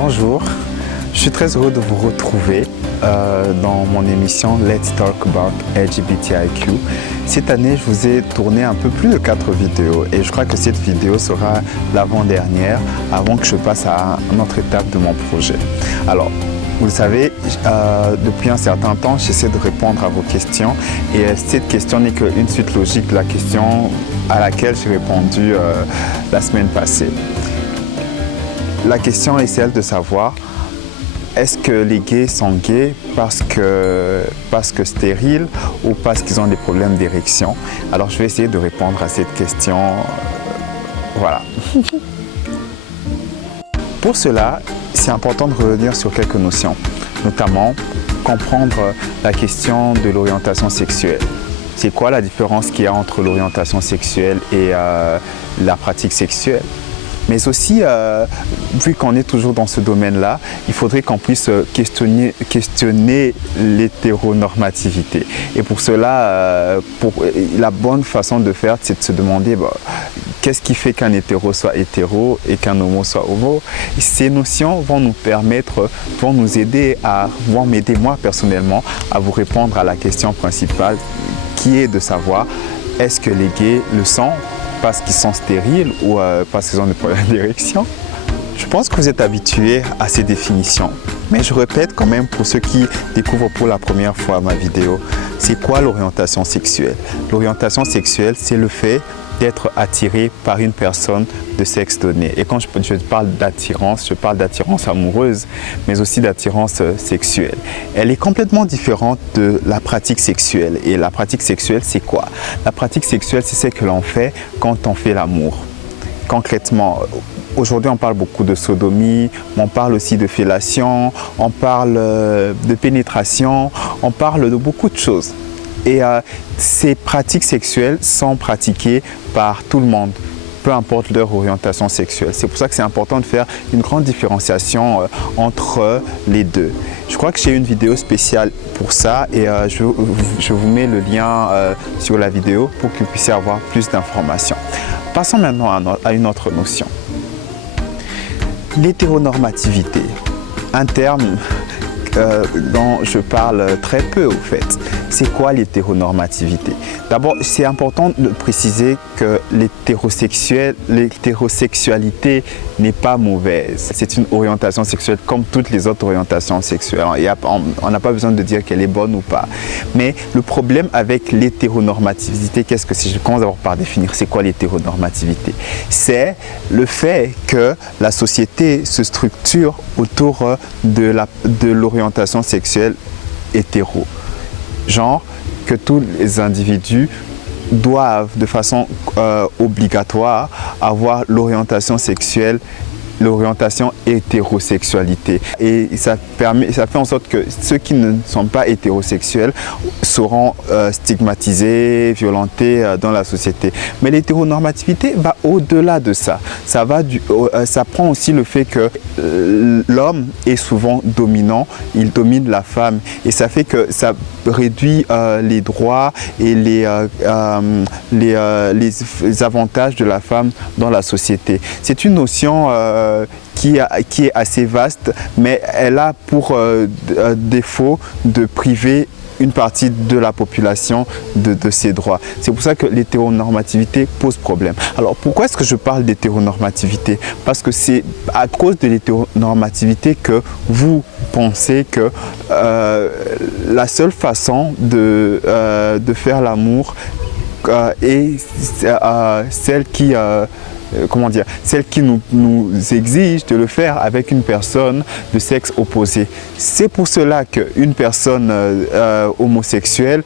Bonjour, je suis très heureux de vous retrouver dans mon émission Let's Talk About LGBTIQ. Cette année, je vous ai tourné un peu plus de 4 vidéos et je crois que cette vidéo sera l'avant-dernière avant que je passe à une autre étape de mon projet. Alors, vous le savez, depuis un certain temps, j'essaie de répondre à vos questions et cette question n'est qu'une suite logique de la question à laquelle j'ai répondu la semaine passée. La question est celle de savoir, est-ce que les gays sont gays parce que stériles ou parce qu'ils ont des problèmes d'érection? Alors je vais essayer de répondre à cette question. Voilà. Pour cela, c'est important de revenir sur quelques notions, notamment comprendre la question de l'orientation sexuelle. C'est quoi la différence qu'il y a entre l'orientation sexuelle et la pratique sexuelle? Mais aussi, vu qu'on est toujours dans ce domaine-là, il faudrait qu'on puisse questionner l'hétéronormativité. Et pour cela, la bonne façon de faire, c'est de se demander qu'est-ce qui fait qu'un hétéro soit hétéro et qu'un homo soit homo. Et ces notions vont nous permettre, vont nous aider vont m'aider moi personnellement à vous répondre à la question principale qui est de savoir est-ce que les gays le sont parce qu'ils sont stériles ou parce qu'ils ont des problèmes d'érection? Je pense que vous êtes habitués à ces définitions, mais je répète quand même pour ceux qui découvrent pour la première fois ma vidéo, c'est quoi l'orientation sexuelle? L'orientation sexuelle, c'est le fait d'être attiré par une personne de sexe donné. Et quand je parle d'attirance, je parle d'attirance amoureuse, mais aussi d'attirance sexuelle. Elle est complètement différente de la pratique sexuelle. Et la pratique sexuelle, c'est quoi? La pratique sexuelle, c'est ce que l'on fait quand on fait l'amour. Concrètement, aujourd'hui, on parle beaucoup de sodomie, mais on parle aussi de fellation, on parle de pénétration, on parle de beaucoup de choses. Et ces pratiques sexuelles sont pratiquées par tout le monde, peu importe leur orientation sexuelle. C'est pour ça que c'est important de faire une grande différenciation entre les deux. Je crois que j'ai une vidéo spéciale pour ça et je vous mets le lien sur la vidéo pour que vous puissiez avoir plus d'informations. Passons maintenant à une autre notion. L'hétéronormativité, un terme dont je parle très peu au fait. C'est quoi l'hétéronormativité? D'abord, c'est important de préciser que l'hétérosexualité n'est pas mauvaise. C'est une orientation sexuelle comme toutes les autres orientations sexuelles. On n'a pas besoin de dire qu'elle est bonne ou pas. Mais le problème avec l'hétéronormativité, qu'est-ce que c'est? Je commence d'abord par définir c'est quoi l'hétéronormativité. C'est le fait que la société se structure autour de l'orientation sexuelle hétéro. Genre que tous les individus doivent de façon obligatoire avoir l'orientation sexuelle, l'orientation hétérosexualité. Et ça fait en sorte que ceux qui ne sont pas hétérosexuels seront stigmatisés, violentés dans la société. Mais l'hétéronormativité va au-delà de ça. Ça prend aussi le fait que l'homme est souvent dominant, il domine la femme. Et ça fait que ça réduit les droits et les avantages de la femme dans la société. C'est une notion qui est assez vaste, mais elle a pour défaut de priver une partie de la population de ses droits. C'est pour ça que l'hétéronormativité pose problème. Alors pourquoi est-ce que je parle d'hétéronormativité? Parce que c'est à cause de l'hétéronormativité que vous pensez que la seule façon de faire l'amour est celle qui celle qui nous exige de le faire avec une personne de sexe opposé. C'est pour cela qu'une personne homosexuelle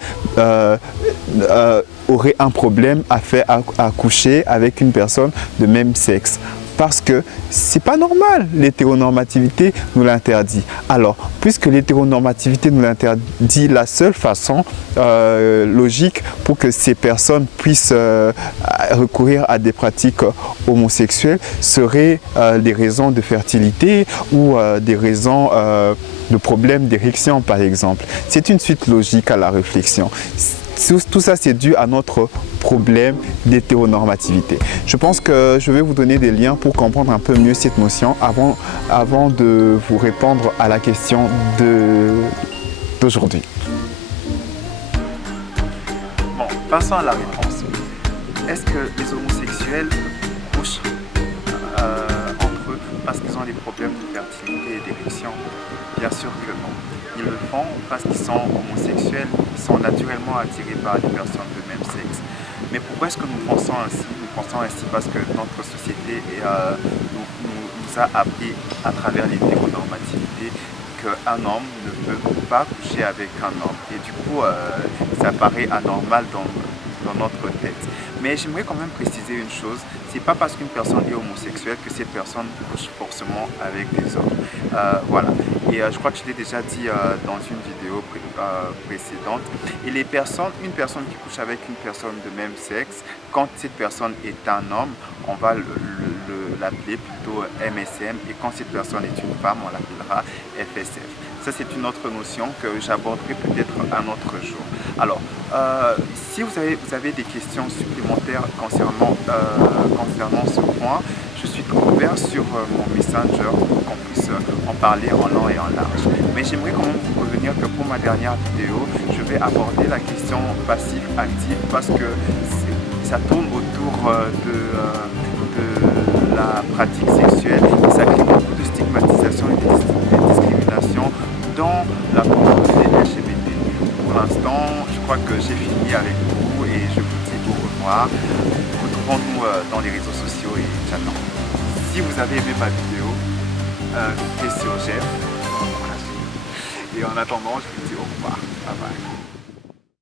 aurait un problème à coucher avec une personne de même sexe. Parce que c'est pas normal, l'hétéronormativité nous l'interdit. Alors, puisque l'hétéronormativité nous l'interdit, la seule façon logique pour que ces personnes puissent recourir à des pratiques homosexuelles serait des raisons de fertilité ou des raisons de problèmes d'érection par exemple. C'est une suite logique à la réflexion. Tout ça, c'est dû à notre problème d'hétéronormativité. Je pense que je vais vous donner des liens pour comprendre un peu mieux cette notion avant de vous répondre à la question d'aujourd'hui. Bon, passons à la réponse. Est-ce que les homosexuels couchent entre eux parce qu'ils ont des problèmes de fertilité et d'érection? Bien sûr que non. Ils le font parce qu'ils sont homosexuels, ils sont naturellement attirés par des personnes de même sexe. Mais pourquoi est-ce que nous pensons ainsi? Nous pensons ainsi parce que notre société nous a appris à travers l'hétéronormativité qu'un homme ne peut pas coucher avec un homme. Et du coup, ça paraît anormal dans notre tête. Mais j'aimerais quand même préciser une chose, c'est pas parce qu'une personne est homosexuelle que cette personne couche forcément avec des hommes. Voilà. Et je crois que je l'ai déjà dit dans une vidéo précédente. Et une personne qui couche avec une personne de même sexe, quand cette personne est un homme, on va l'appeler plutôt MSM, et quand cette personne est une femme, on l'appellera FSF. Ça, c'est une autre notion que j'aborderai peut-être un autre jour. Alors, si vous avez des questions supplémentaires concernant ce point, je suis ouvert sur mon Messenger pour qu'on puisse en parler en long et en large. Mais j'aimerais quand même vous prévenir que pour ma dernière vidéo, je vais aborder la question passif-actif parce que ça tourne autour de la pratique sexuelle et ça crée beaucoup de stigmatisation et de discrimination dans la communauté LGBT. Pour l'instant, je crois que j'ai fini avec vous et je vous dis au revoir. Retrouvons-nous dans les réseaux sociaux et j'attends. Si vous avez aimé ma vidéo, cliquez sur j'aime. Et en attendant, je vous dis au revoir. Bye bye.